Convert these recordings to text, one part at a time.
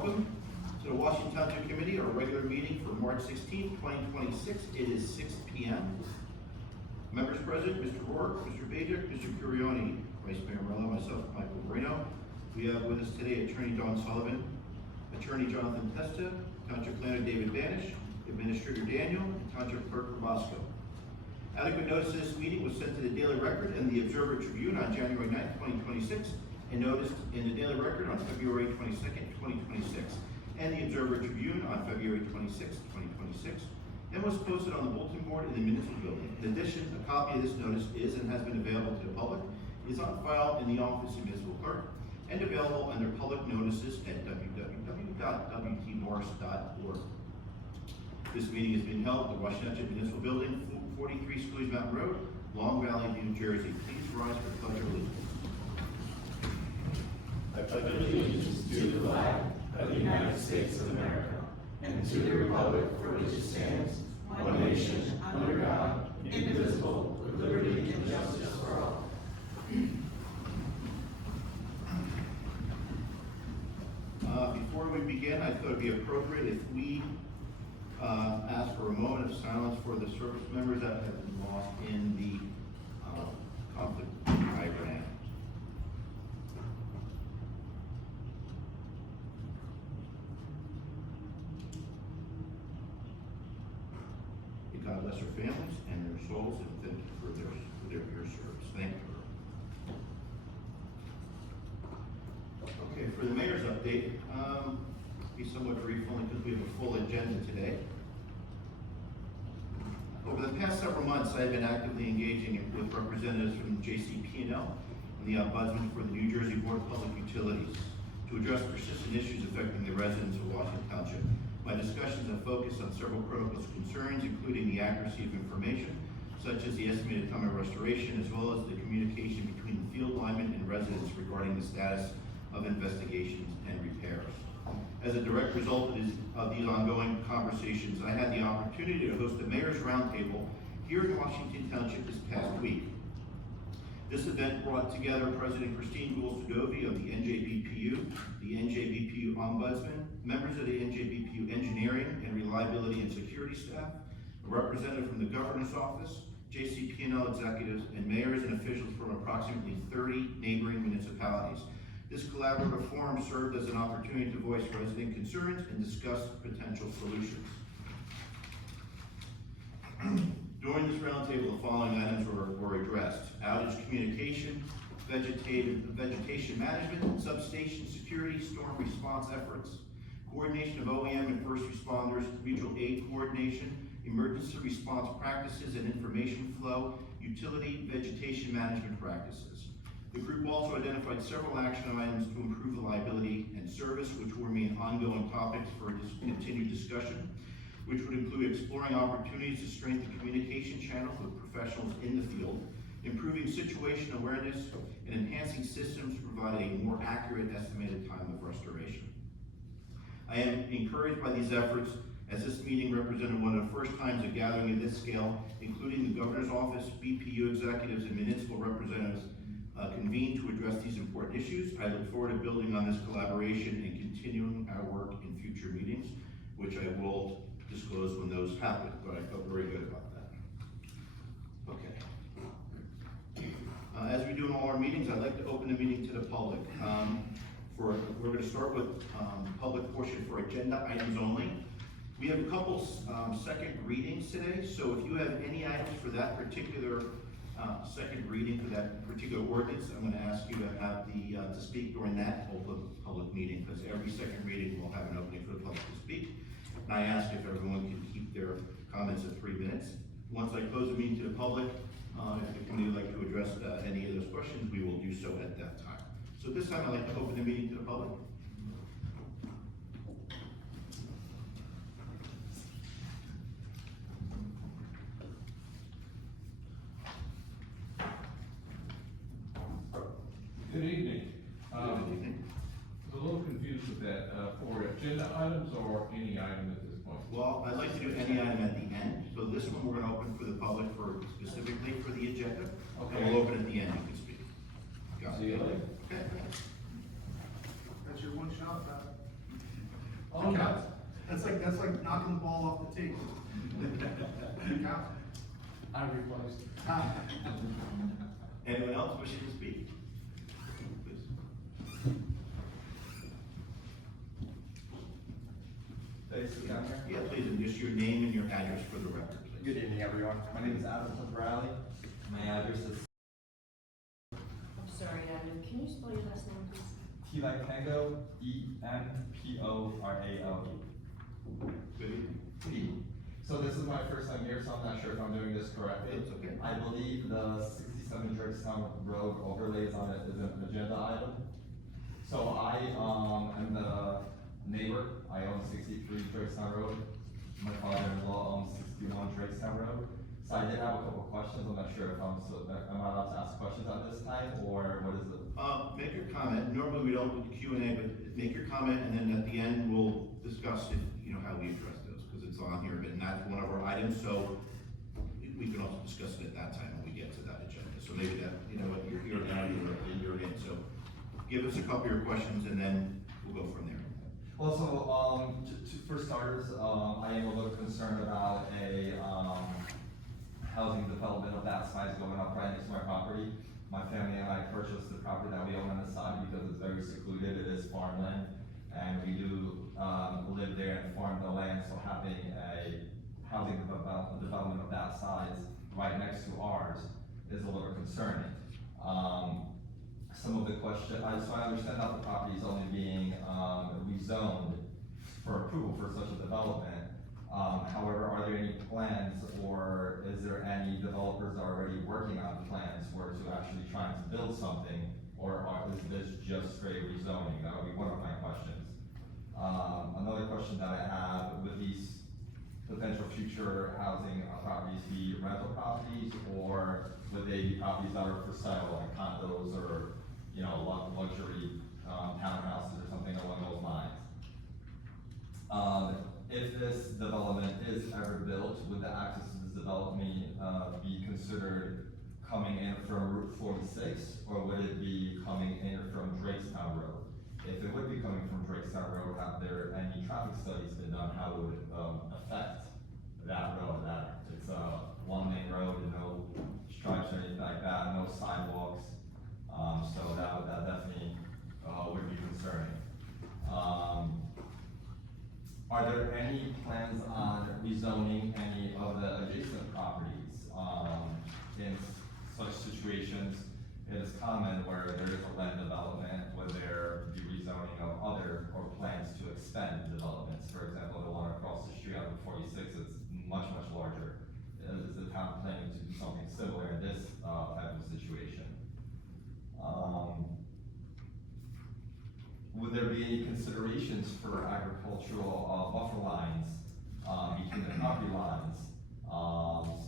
welcome to the Washington Township Committee, our regular meeting for March 16th, 2026. It is 6 p.m. Members present, Mr. Roehrich, Mr. Bajek, Mr. Curioni, Vice Mayor Murello, myself, Michael Marino. We have with us today Attorney Sullivan, Attorney Jonathan Testa, Township Planner David Banisch, Administrator Daniel, and Township Clerk Probasco. Adequate notice of this meeting was sent to the Daily Record and the Observer Tribune on January 9th, 2026, and noticed in the Daily Record on February 22nd, 2026, and the Observer Tribune on February 26th, 2026, and was posted on the bulletin board in the municipal building. In addition, a copy of this notice is and has been available to the public, is on file in the office of municipal clerk, and available under public notices at www.wtmorris.org. This meeting is being held at the Washington Township Municipal Building, 43 Schools Mountain Road, Long Valley, New Jersey. Please rise for the Pledge of Allegiance. I pledge allegiance to the flag of the United States of America and to the republic for which it stands, one nation, under God, indivisible, with liberty and justice for all. Before we begin, I thought it would be appropriate if we ask for a moment of silence for the service members that have been lost in the conflict in Iran. May God bless their families and their souls, and thank you for your service. Thank you. Okay, for the mayor's update, be somewhat brief only because we have a full agenda today. Over the past several months, I have been actively engaging with representatives from JCP&L and the Ombudsman for the New Jersey Board of Public Utilities to address persistent issues affecting the residents of Washington Township. My discussions have focused on several critical concerns, including the accuracy of information, such as the estimated time of restoration, as well as the communication between the field linemen and residents regarding the status of investigations and repairs. As a direct result of these ongoing conversations, I had the opportunity to host a Mayor's Roundtable here in Washington Township this past week. This event brought together President Christine Gould-Segovia of the NJBPU, the NJBPU Ombudsman, members of the NJBPU Engineering and Reliability and Security staff, a representative from the Governor's Office, JCP&L executives, and mayors and officials from approximately 30 neighboring municipalities. This collaborative forum served as an opportunity to voice resident concerns and discuss potential solutions. During this roundtable, the following items were addressed: outage communication, vegetation management, substation security, storm response efforts, coordination of OEM and first responders, mutual aid coordination, emergency response practices and information flow, utility vegetation management practices. The group also identified several action items to improve reliability and service, which will remain ongoing topics for continued discussion, which would include exploring opportunities to strengthen communication channels with professionals in the field, improving situation awareness, and enhancing systems to provide a more accurate estimated time of restoration. I am encouraged by these efforts, as this meeting represented one of the first times a gathering of this scale, including the Governor's Office, BPU executives, and municipal representatives convened to address these important issues. I look forward to building on this collaboration and continuing our work in future meetings, which I will disclose when those happen, but I felt very good about that. Okay. As we do in all our meetings, I'd like to open the meeting to the public. We're going to start with the public portion for agenda items only. We have a couple second readings today, so if you have any items for that particular second reading for that particular ordinance, I'm going to ask you to have to speak during that public meeting, because every second reading will have an opening for the public to speak. And I ask if everyone can keep their comments at 3 minutes. Once I close the meeting to the public, if the committee would like to address any of those questions, we will do so at that time. So this time I'd like to open the meeting to the public. Good evening. Good evening. I'm a little confused with that, for agenda items or any item at this point? Well, I'd like to do any item at the end. So this one we're going to open for the public specifically for the agenda. Okay. And we'll open at the end, you can speak. Got it. See you later. Okay. That's your one shot, else wishing to speak? Please. Thanks for coming here. Yeah, please, and just your name and your address for the record, please. Good evening, everyone. My name is Adam Riley. My address is I'm sorry, Adam, can you spell your last name, please? T like Tango, EMPORALE. Good evening. Good evening. So this is my first time here, so I'm not sure if I'm doing this correctly. It's okay. I believe the 67 Georgetown Road overlays on it is an agenda item. So I am the neighbor. I own 63 Georgetown Road. My father-in-law owns 61 Georgetown Road. So I did have a couple questions. I'm not sure if am I allowed to ask questions at this time, or what is it? Make your comment. Normally we don't do the Q&A, but make your comment, and then at the end we'll discuss if, you know, how we address those, because it's on here, but not one of our items, so we can also discuss it at that time when we get to that agenda. So maybe that, you know what, you're here now, you're in, so give us a couple of your questions, and then we'll go from there. Well, so, for starters, I am a little concerned about a, housing development of that size going up right next to my property. My family and I purchased the property that we own on the side because it's very secluded, it is farmland, and we do, live there and farm the land, so having a housing development of that size right next to ours is a little concerning. Some of the question, so I understand that the property is only being, rezoned for approval for such a development. However, are there any plans, or is there any developers already working on plans where to actually trying to build something, or is this just straight rezoning? That would be one of my questions. Another question that I have, would these potential future housing properties be rental properties, or would they be properties that are for sale, like condos, or, you know, luxury townhouses or something along those lines? If this development is ever built, would the access to this development be considered coming in from Route 46, or would it be coming in from Drakestown Road? If it would be coming from Drakestown Road, have there any traffic studies been done? How would it affect that road? That it's a one-lane road and no stripes or anything like that, no sidewalks. So that definitely would be concerning. Are there any plans on rezoning any of the adjacent properties? In such situations, it is common where there is a land development, where there be rezoning of other, or plans to expand developments. For example, the one across the street on 46 is much, much larger. Is the town planning to do something similar in this type of situation? Would there be any considerations for agricultural buffer lines between the property lines?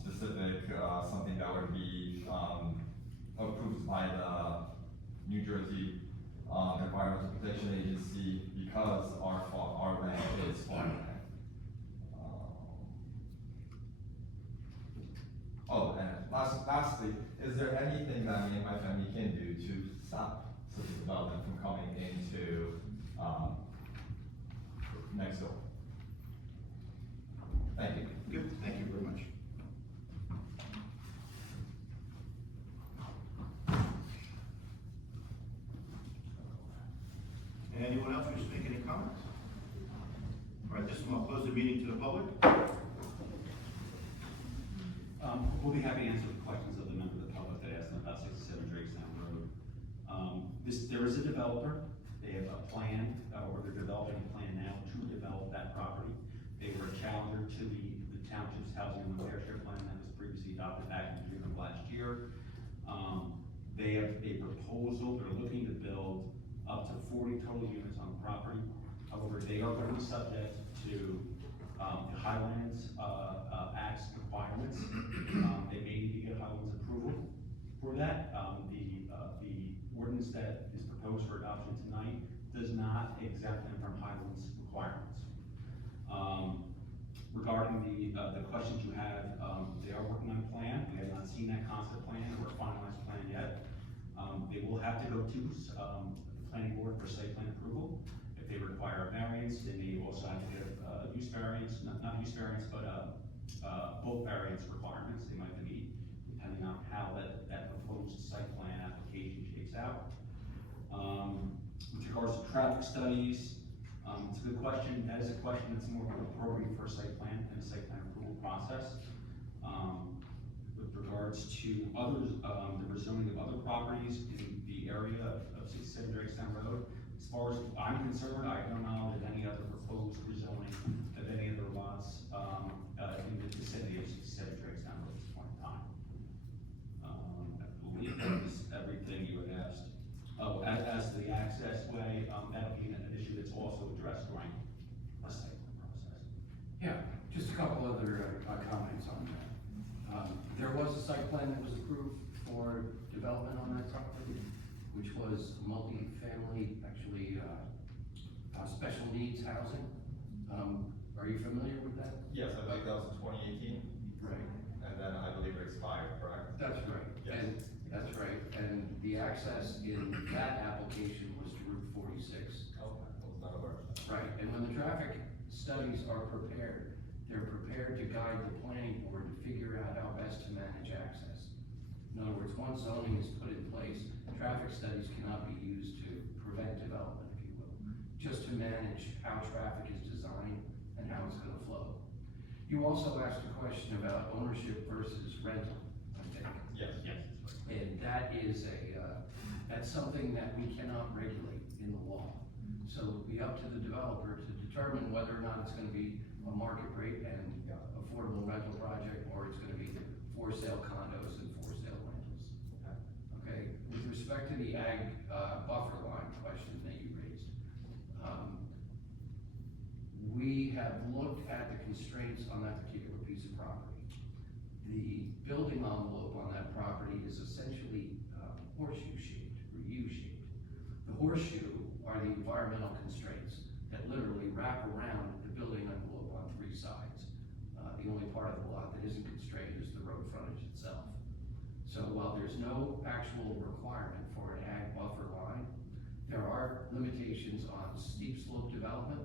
Specific, something that would be approved by the New Jersey Environmental Protection Agency, because our land is farmland. Oh, and lastly, is there anything that me and my family can do to stop such a development from coming into next door? Thank you. Good, thank you very much. Anyone else wish to make any comments? All right, this one, I'll close the meeting to the public. We'll be happy to answer the questions of the member of the public that asked them about 67 Drakestown Road. There is a developer. They have a plan, or they're developing a plan now to develop that property. They were a challenger to the Township's housing and repair share plan that was previously adopted back in June of last year. They have a proposal. They're looking to build up to 40 total units on the property. However, they are going to be subject to the Highlands Act's requirements. They may need to get Highlands approval for that. The ordinance that is proposed for adoption tonight does not exempt them from Highlands requirements. Regarding the questions you had, they are working on a plan. We have not seen that concept plan or a finalized plan yet. They will have to go to the planning board for site plan approval. If they require a variance, they may also have to get a use variance, not use variance, but both variance requirements they might need, depending on how that proposed site plan application shakes out. With regards to traffic studies, it's a good question. That is a question that's more appropriate for a site plan and a site plan approval process. With regards to others, the rezoning of other properties in the area of 67 Drakestown Road, as far as I'm concerned, I don't know of any other proposed rezoning of any other lots, in the vicinity of 67 Drakestown Road at this point in time. I believe that was everything you had asked. Oh, as to the access way, that'll be an issue that's also addressed during the site plan process. Yeah, just a couple other comments on that. There was a site plan that was approved for development on that property, which was multi-family, actually, special needs housing. Are you familiar with that? Yes, I believe that was in 2018, Right. and then I believe it expired, correct? That's right. Yes. And that's right. And the access in that application was to Route 46. Okay, I was not aware of that. Right, and when the traffic studies are prepared, they're prepared to guide the planning board to figure out how best to manage access. In other words, once zoning is put in place, traffic studies cannot be used to prevent development, if you will, just to manage how traffic is designed and how it's gonna flow. You also asked a question about ownership versus rental, I think. Yes. Yes. And that is that's something that we cannot regulate in the law. So it'll be up to the developer to determine whether or not it's gonna be a market rate and affordable rental project, or it's gonna be for sale condos and for sale rentals. Okay, with respect to the ag, buffer line question that you raised, we have looked at the constraints on that particular piece of property. The building envelope on that property is essentially horseshoe shaped or U-shaped. The horseshoe are the environmental constraints that literally wrap around the building envelope on three sides. The only part of the lot that isn't constrained is the road frontage itself. So while there's no actual requirement for an ag buffer line, there are limitations on steep slope development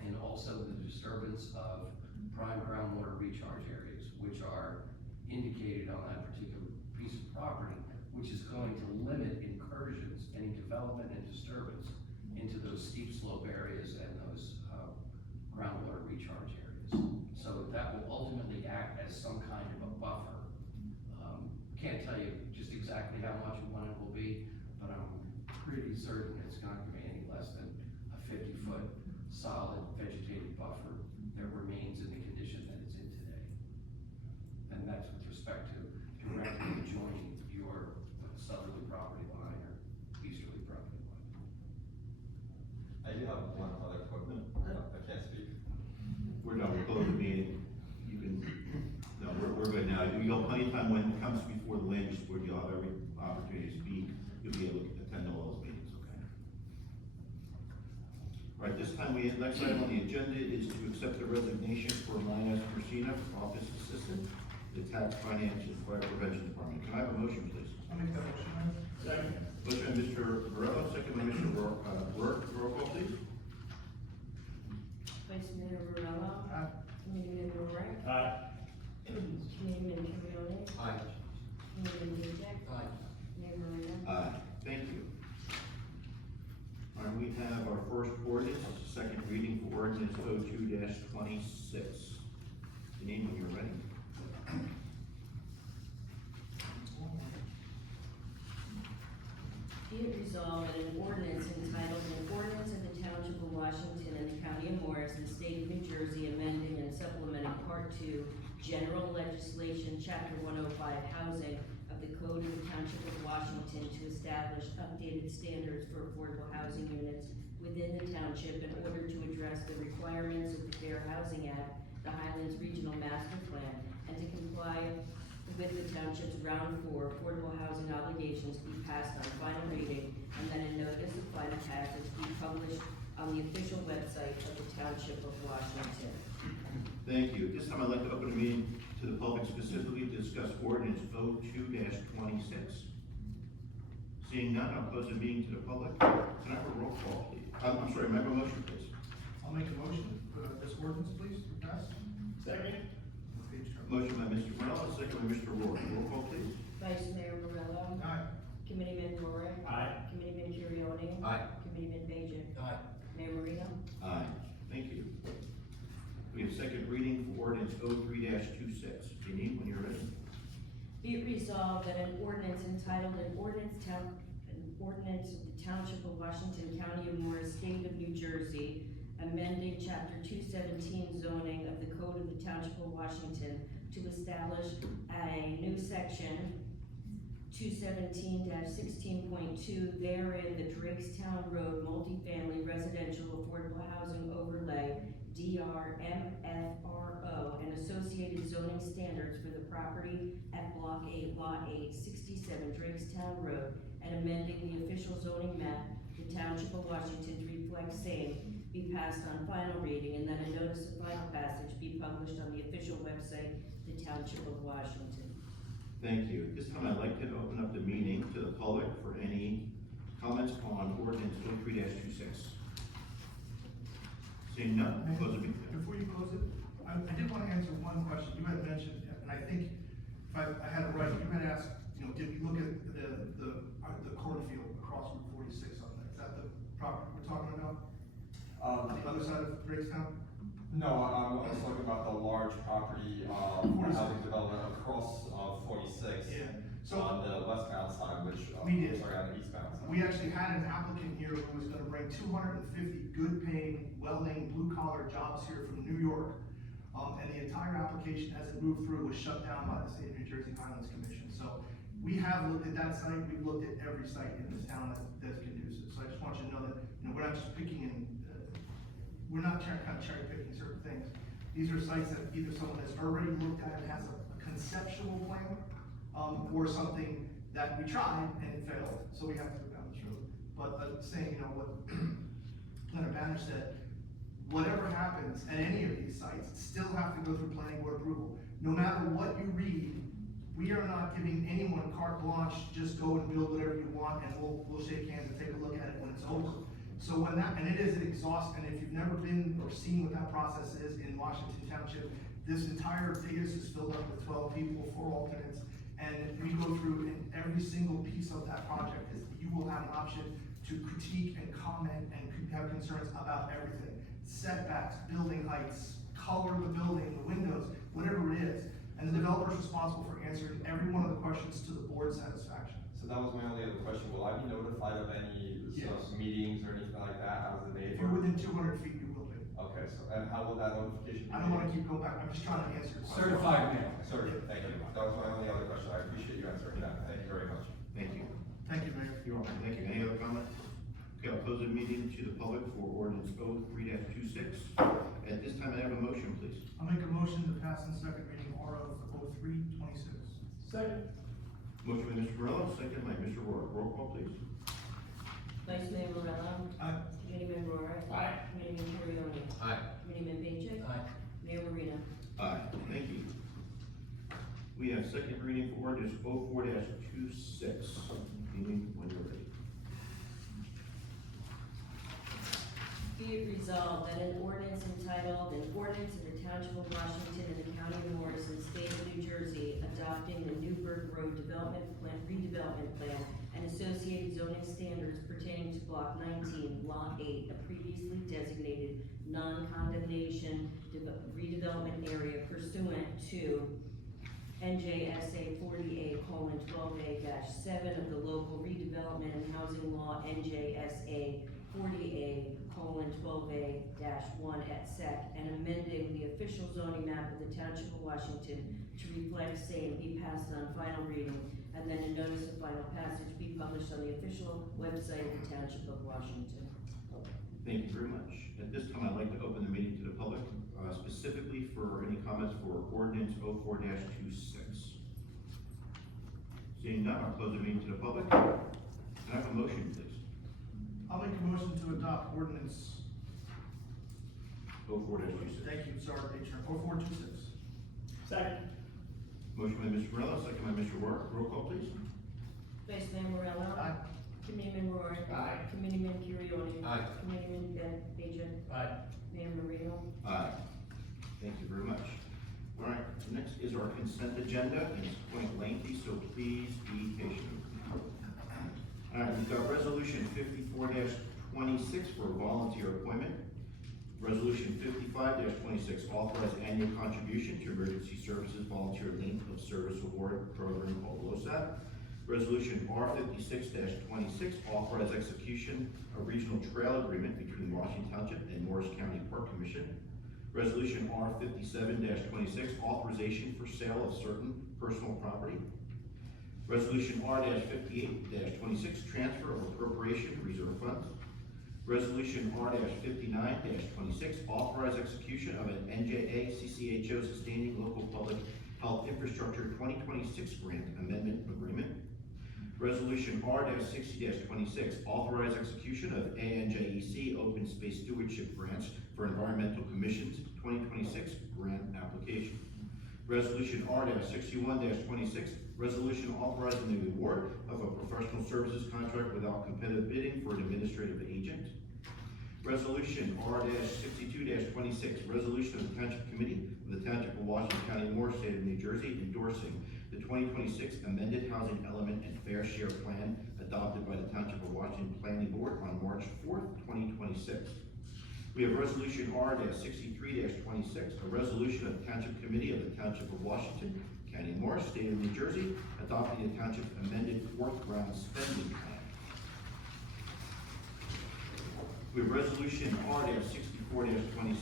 and also the disturbance of prime groundwater recharge areas, which are indicated on that particular piece of property, which is going to limit incursions, any development and disturbance into those steep slope areas and those groundwater recharge areas. So that will ultimately act as some kind of a buffer. Can't tell you just exactly how much and when it will be, but I'm pretty certain it's not gonna be any less than a 50-foot solid vegetated buffer that remains in the condition that it's in today. And that's with respect to directly adjoining your southerly property line or easterly property line. I do have one other quick, I can't speak. We're done, we're closing the meeting. You can, no, we're good now. You'll have plenty of time when it comes before the land use board, you'll have every opportunity to speak. You'll be able to attend all those meetings, okay? All right, this time next item on the agenda is to accept the resignation for Marino office assistant, the tax, finance, and fire prevention department. Can I have a motion, please? I'll make that motion. Second. Motion by Mr. Murello, second by Mr. Roehrich, roll call please. Vice Mayor Murello. Aye. Committeeman Roehrich. Aye. Committeeman Curioni. Aye. Committeeman Bajek. Aye. Mayor Marino. Aye, thank you. All right, we have our first ordinance, second reading for ordinance 02-26. Denean, when you're ready. Be it resolved that an ordinance entitled "An Ordinance of the Township of Washington and the County of Morris and the State of New Jersey amending and supplementing Part 2, General Legislation, Chapter 105, Housing of the Code of the Township of Washington to establish updated standards for affordable housing units within the township in order to address the requirements of the Fair Housing Act, the Highlands Regional Master Plan, and to comply with the township's round 4 affordable housing obligations be passed on final reading, and that a notice of final passage be published on the official website of the Township of Washington. Thank you. At this time, I'd like to open the meeting to the public specifically to discuss ordinance 02-26. Seeing none, I'll close the meeting to the public. Can I have a roll call, please? I'm sorry, may I have a motion, please? I'll make a motion for this ordinance, please, to pass. Second. Motion by Mr. Murello, second by Mr. Roehrich. Roll call, please. Vice Mayor Murello. Aye. Committeeman Roehrich. Aye. Committeeman Curioni. Aye. Committeeman Bajek. Aye. Mayor Marino. Aye. Thank you. We have second reading for ordinance 03-26. Denean, when you're ready. Be it resolved that an ordinance entitled an ordinance of the Township of Washington, County of Morris, State of New Jersey, amending chapter 217 zoning of the Code of the Township of Washington to establish a new section 217-16.2, therein the Drakestown Road multifamily residential affordable housing overlay, DRMFRO, and associated zoning standards for the property at Block 8, Lot 8, 67 Drakestown Road, and amending the official zoning map, the Township of Washington, to reflect same, be passed on final reading, and then a notice of final passage be published on the official website, the Township of Washington. Thank you. At this time, I'd like to open up the meeting to the public for any comments on ordinance 03-26. Seeing none, close the meeting. Before you close it, I did want to answer one question. You had mentioned, and I think if I had it right, you had asked, did we look at the cornfield across Route 46 on there? Is that the property we're talking about? On the other side of Drakestown? No, I was talking about the large property, housing development across, 46. Yeah. So On the westbound side, which, We did. sorry, on the eastbound side. we actually had an applicant here who was gonna bring 250 good-paying, well-named, blue-collar jobs here from New York. And the entire application, as it moved through, was shut down by the State of New Jersey Highlands Commission. So we have looked at that site, we've looked at every site in this town that's conducive. So I just want you to know that, we're not just picking and, we're not kind of cherry picking certain things. These are sites that either someone has already looked at and has a conceptual plan, or something that we tried and it failed, so we have to go down this road. But saying, what Leonard Banisch said, whatever happens at any of these sites, still have to go through planning board approval. No matter what you read, we are not giving anyone carte blanche, just go and build whatever you want and we'll shake hands and take a look at it when it's over. So when that, and it is an exhaust, and if you've never been or seen what that process is in Washington Township, this entire dais is filled up with 12 people, 4 alternates, and we go through and every single piece of that project is, you will have an option to critique and comment and have concerns about everything. Setbacks, building heights, color of the building, the windows, whatever it is. And the developer is responsible for answering every one of the questions to the board's satisfaction. So that was my only other question. Will I be notified of any sort of Yes. meetings or anything like that? How's the If neighbor? you're within 200 feet, you will be. Okay, so, and how will that notification be? I don't wanna keep going back, I'm just trying to answer your question. Certified mail. Sorry, thank you. That was my only other question. I appreciate you answering that. Thank you very much. Thank you. Thank you, Mayor. You're welcome. Thank you. Any other comment? Okay, I'll close the meeting to the public for ordinance 03-26. At this time, I have a motion, please. I'll make a motion to pass in second reading R of 03-26. Second. Motion by Mr. Murello, second by Mr. Roehrich. Roll call, please. Vice Mayor Murello. Aye. Committeeman Roehrich. Aye. Committeeman Curioni. Aye. Committeeman Bajek. Aye. Mayor Marino. Aye. Thank you. We have second reading for ordinance 04-26. Denean, when you're ready. Be it resolved that an ordinance entitled, an ordinance of the Township of Washington and the County of Morris and State of New Jersey adopting the Newburgh Road redevelopment plan and associated zoning standards pertaining to Block 19, Lot 8, a previously designated non-condemnation redevelopment area pursuant to NJSA 40A:12A-7 of the local redevelopment and housing law, NJSA 40A:12A-1 et sec, and amending the official zoning map of the Township of Washington to reflect same, be passed on final reading, and then a notice of final passage be published on the official website of the Township of Washington. Thank you very much. At this time, I'd like to open the meeting to the public, specifically for any comments for ordinance 04-26. Seeing none, I'll close the meeting to the public. Can I have a motion, please? I'll make a motion to adopt ordinance, 04-26. thank you, sorry, Patron, 04-26. Second. Motion by Mr. Murello, second by Mr. Roehrich. Roll call, please. Vice Mayor Murello. Aye. Committeeman Roehrich. Aye. Committeeman Curioni. Aye. Committeeman Bajek. Aye. Mayor Marino. Aye. Thank you very much. All right, next is our consent agenda, and it's quite lengthy, so please be patient. All right, we've got resolution 54-26 for volunteer appointment. Resolution 55-26, authorize annual contribution to Emergency Services Volunteer Length of Service Award Program, called LoSAP. Resolution R56-26, authorize execution of regional trail agreement between Washington Township and Morris County Park Commission. Resolution R57-26, authorization for sale of certain personal property. Resolution R-58-26, transfer of appropriation reserve funds. Resolution R-59-26, authorize execution of an NJA CCHO Sustaining Local Public Health Infrastructure 2026 Grant Amendment Agreement. Resolution R-60-26, authorize execution of ANJEC Open Space Stewardship Grants for Environmental Commission's 2026 Grant Application. Resolution R-61-26, resolution authorizing the award of a professional services contract without competitive bidding for an administrative agent. Resolution R-62-26, resolution of the Township Committee of the Township of Washington County, Morris, State of New Jersey, endorsing the 2026 amended housing element and fair share plan adopted by the Township of Washington Planning Board on March 4th, 2026. We have resolution R-63-26, a resolution of the Township Committee of the Township of Washington, County of Morris, State of New Jersey, adopting the Township's amended fourth round spending plan. We have resolution R-64-26,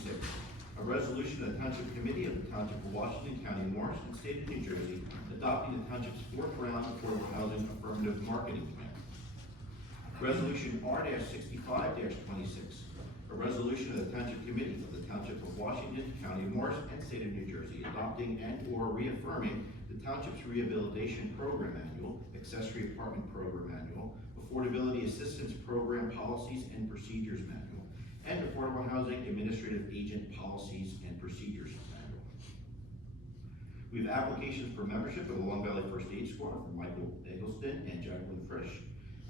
a resolution of the Township Committee of the Township of Washington, County of Morris, and State of New Jersey, adopting the Township's fourth round affordable housing affirmative marketing plan. Resolution R-65-26, a resolution of the Township Committee of the Township of Washington, County of Morris, and State of New Jersey, adopting and/or reaffirming the Township's Rehabilitation Program Manual, Accessory Apartment Program Manual, Affordability Assistance Program Policies and Procedures Manual, and Affordable Housing Administrative Agent Policies and Procedures Manual. We have applications for membership of the Long Valley First Aid Squad for Michael Eggleston and Jacqueline Frisch.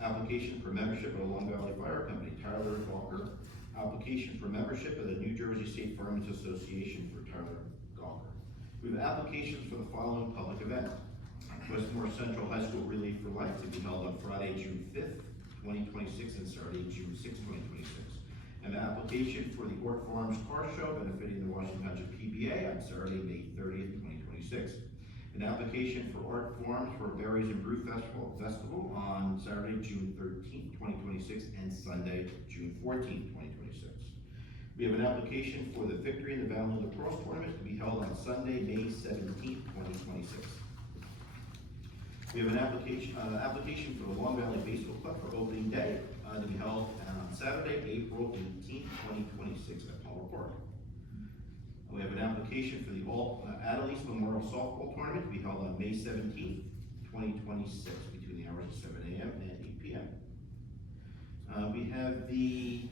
Application for membership of the Long Valley Fire Company, Tyler Gawker. Application for membership of the New Jersey State Firemen's Association for Tyler Gawker. We have applications for the following public events. Westmore Central High School Relay for Life to be held on Friday, June 5th, 2026, and Saturday, June 6th, 2026. An application for the Ork Farms Car Show benefiting the Washington Township PBA on Saturday, May 30th, 2026. An application for Ork Farms for Berries and Brew Festival on Saturday, June 13th, 2026, and Sunday, June 14th, 2026. We have an application for the Victory in the Battle of the Cross Tournament to be held on Sunday, May 17th, 2026. We have an application for the Long Valley Baseball Club for opening day to be held on Saturday, April 18th, 2026 at Apollo Park. We have an application for the Adelise Memorial Softball Tournament to be held on May 17th, 2026 between the hours of 7 a.m. and 8 p.m. We have the,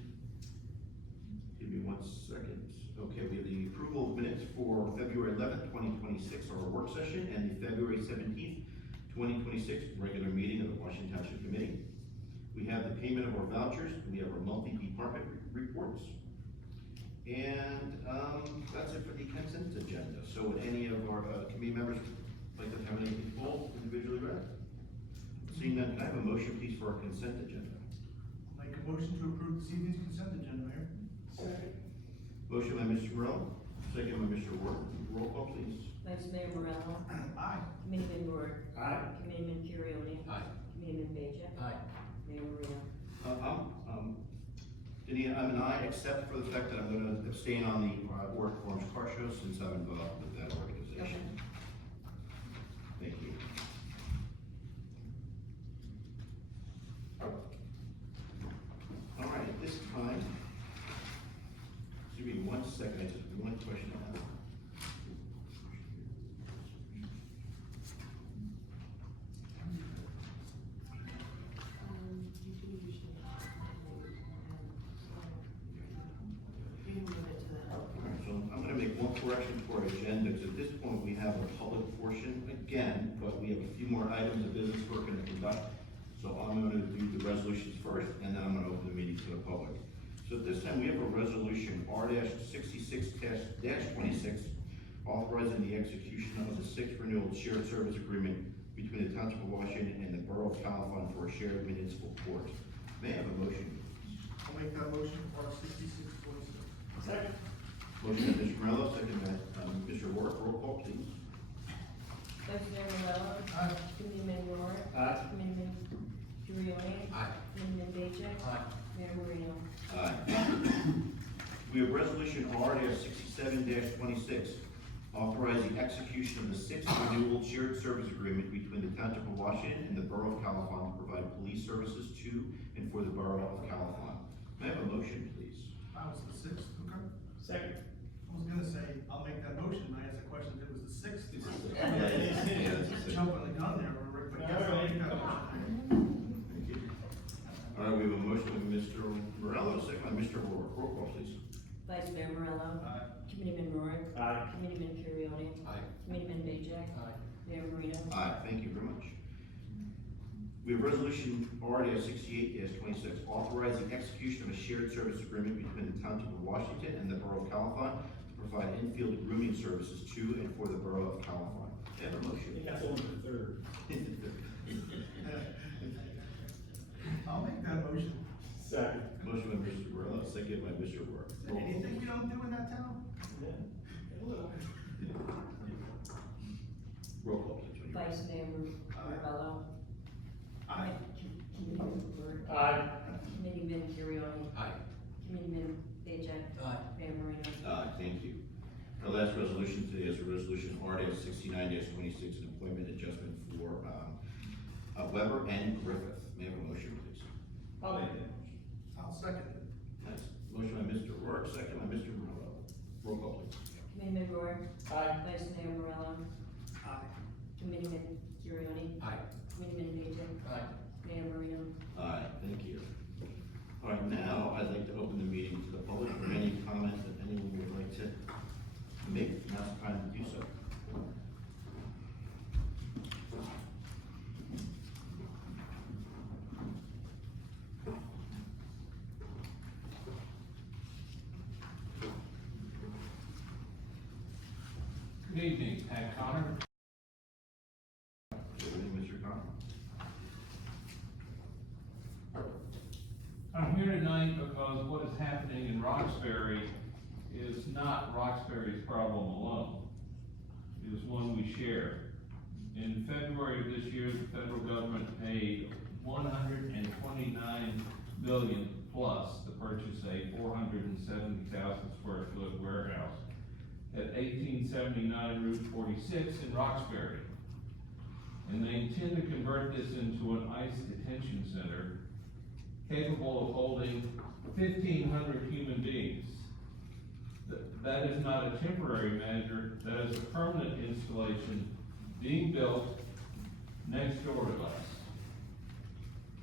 give me 1 second. Okay, we have the approval of minutes for February 11th, 2026, our work session, and the February 17th, 2026 regular meeting of the Washington Township Committee. We have the payment of our vouchers. We have our monthly department reports. And that's it for the consent agenda. So would any of our committee members like to have anything pulled individually read? Seeing none, can I have a motion please for our consent agenda? Make a motion to approve this evening's consent agenda, Mayor. Second. Motion by Mr. Murello, second by Mr. Ward. Roll call please. Vice Mayor Murello. Aye. Committeeman Roehrich. Aye. Committeeman Curioni. Aye. Committeeman Bajek. Aye. Mayor Marino. Denean, I'm an aye, except for the fact that I'm going to abstain on the Ork Farms Car Show since I'm involved with that organization. Thank you. All right, at this time, give me 1 second, I just have one question to ask. Correction to our agenda, because at this point we have a public portion again, but we have a few more items of business we're going to conduct. So I'm going to do the resolutions first, and then I'm going to open the meeting to the public. So at this time we have a resolution R-66-26 authorizing the execution of the 6th renewal shared service agreement between the Township of Washington and the Borough of California for a shared municipal court. May I have a motion? I'll make that motion for 6646. Second. Motion by Mr. Murello, second by, Mr. Roehrich, roll call please. Vice Mayor Murello. Aye. Committeeman Roehrich. Aye. Committeeman Curioni. Aye. Committeeman Bajek. Aye. Mayor Marino. Aye. We have resolution R-67-26, authorizing execution of the sixth renewal shared service agreement between the Township of Washington and the Borough of California to provide police services to and for the Borough of California. May I have a motion, please? That was the sixth, okay. Second. I was gonna say, I'll make that motion, and I asked the question if it was the sixth. Yeah, that's the sixth. Jumping the gun there, Rick, but yes, I'll make that motion. Thank you. All right, we have a motion by Mr. Morello, second by Mr. Roehrich, roll call please. Vice Mayor Murello. Aye. Committeeman Roehrich. Aye. Committeeman Curioni. Aye. Committeeman Bajek. Aye. Mayor Marino. Aye, thank you very much. We have resolution R-68-26, authorizing execution of a shared service agreement between the Township of Washington and the Borough of California to provide infield grooming services to and for the Borough of California. May I have a motion? That's only the third. I'll make that motion. Second. Motion by Mr. Morello, second by Mr. Roehrich. Is there anything we don't do in that town? Yeah. A little. Roll call please. Vice Mayor Murello. Aye. Committeeman Roehrich. Aye. Committeeman Curioni. Aye. Committeeman Bajek. Aye. Mayor Marino. Thank you. Our last resolution today is a resolution R-69-26, an employment adjustment for, Weber and Griffith. May I have a motion, please? I'll make that. I'll second it. That's motion by Mr. Roehrich, second by Mr. Morello. Roll call please. Committeeman Roehrich. Aye. Vice Mayor Murello. Aye. Committeeman Curioni. Aye. Committeeman Bajek. Aye. Mayor Marino. Aye, thank you. All right, now I'd like to open the meeting to the public for any comment that anyone would like to make. Now's the time to do so. Good evening, Pat Connor. Good evening, Mr. Connor. I'm here tonight because what is happening in Roxbury is not Roxbury's problem alone. It is one we share. In February of this year, the federal government paid $129 million plus to purchase a 470,000 square foot warehouse at 1879 Route 46 in Roxbury. And they intend to convert this into an ICE detention center capable of holding 1,500 human beings. That is not a temporary measure, that is a permanent installation being built next door to us.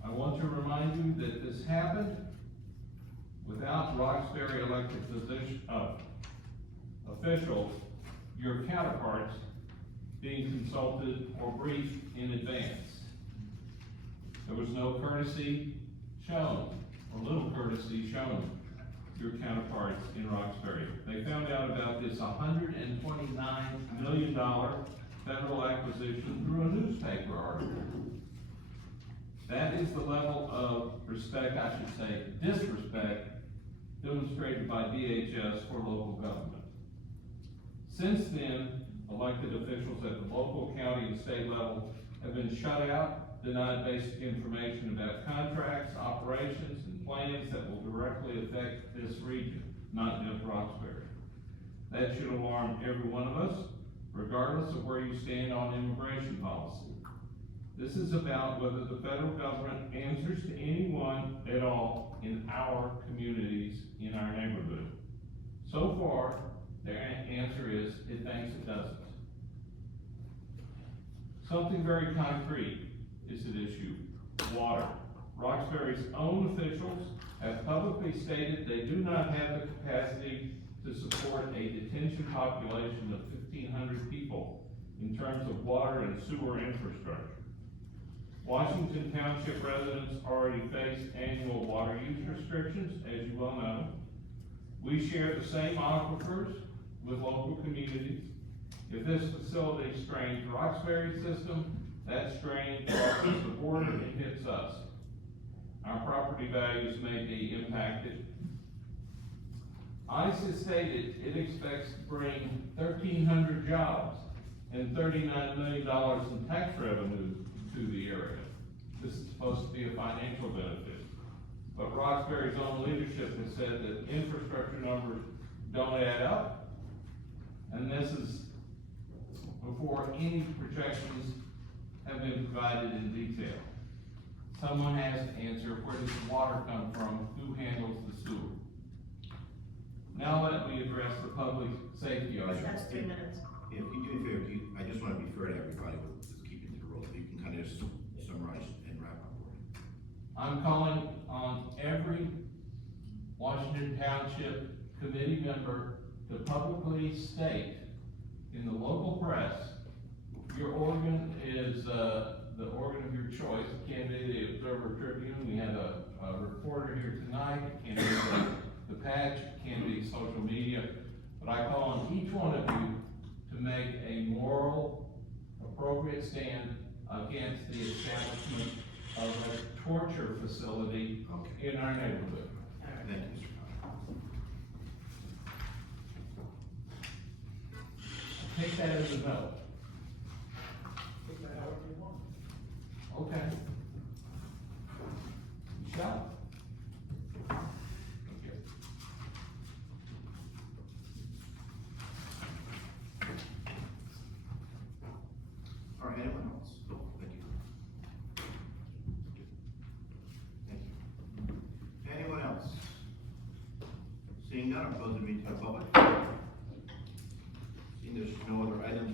I want to remind you that this happened without Roxbury elected officials, your counterparts, being consulted or briefed in advance. There was no courtesy shown, or little courtesy shown your counterparts in Roxbury. They found out about this $129 million federal acquisition through a newspaper article. That is the level of respect, I should say, disrespect, demonstrated by DHS for local government. Since then, elected officials at the local, county, and state level have been shut out, denied basic information about contracts, operations, and plans that will directly affect this region, not just Roxbury. That should alarm every one of us, regardless of where you stand on immigration policy. This is about whether the federal government answers to anyone at all in our communities, in our neighborhood. So far, their answer is, it thinks it doesn't. Something very concrete is at issue: water. Roxbury's own officials have publicly stated they do not have the capacity to support a detention population of 1,500 people in terms of water and sewer infrastructure. Washington Township residents already face annual water use restrictions, as you well know. We share the same aquifers with local communities. If this facility strains Roxbury's system, That strain crosses the border and hits us. Our property values may be impacted. ICE has stated it expects to bring 1,300 jobs and $39 million in tax revenue to the area. This is supposed to be a financial benefit. But Roxbury's own leadership has said that infrastructure numbers don't add up. And this is before any projections have been provided in detail. Someone has to answer, where does the water come from? Who handles the sewer? Now let me address the public safety argument. That's 3 minutes. If you do me a favor, I just wanna be fair to everybody, with keeping to the rules, you can kind of just summarize and wrap up for me. I'm calling on every Washington Township committee member to publicly state in the local press, your organ is, the organ of your choice. It can be the Observer Tribune, we have a reporter here tonight, it can be the Patch, it can be social media, but I call on each one of you to make a moral, appropriate stand against the establishment of a torture facility in our neighborhood. Thank you, Mr. Conley. Take that as a no. Okay. Michelle? Thank you. All right, anyone else? Cool, thank you. Thank you. Anyone else? Seeing none, I'll close the meeting to the public. Seeing there's no other items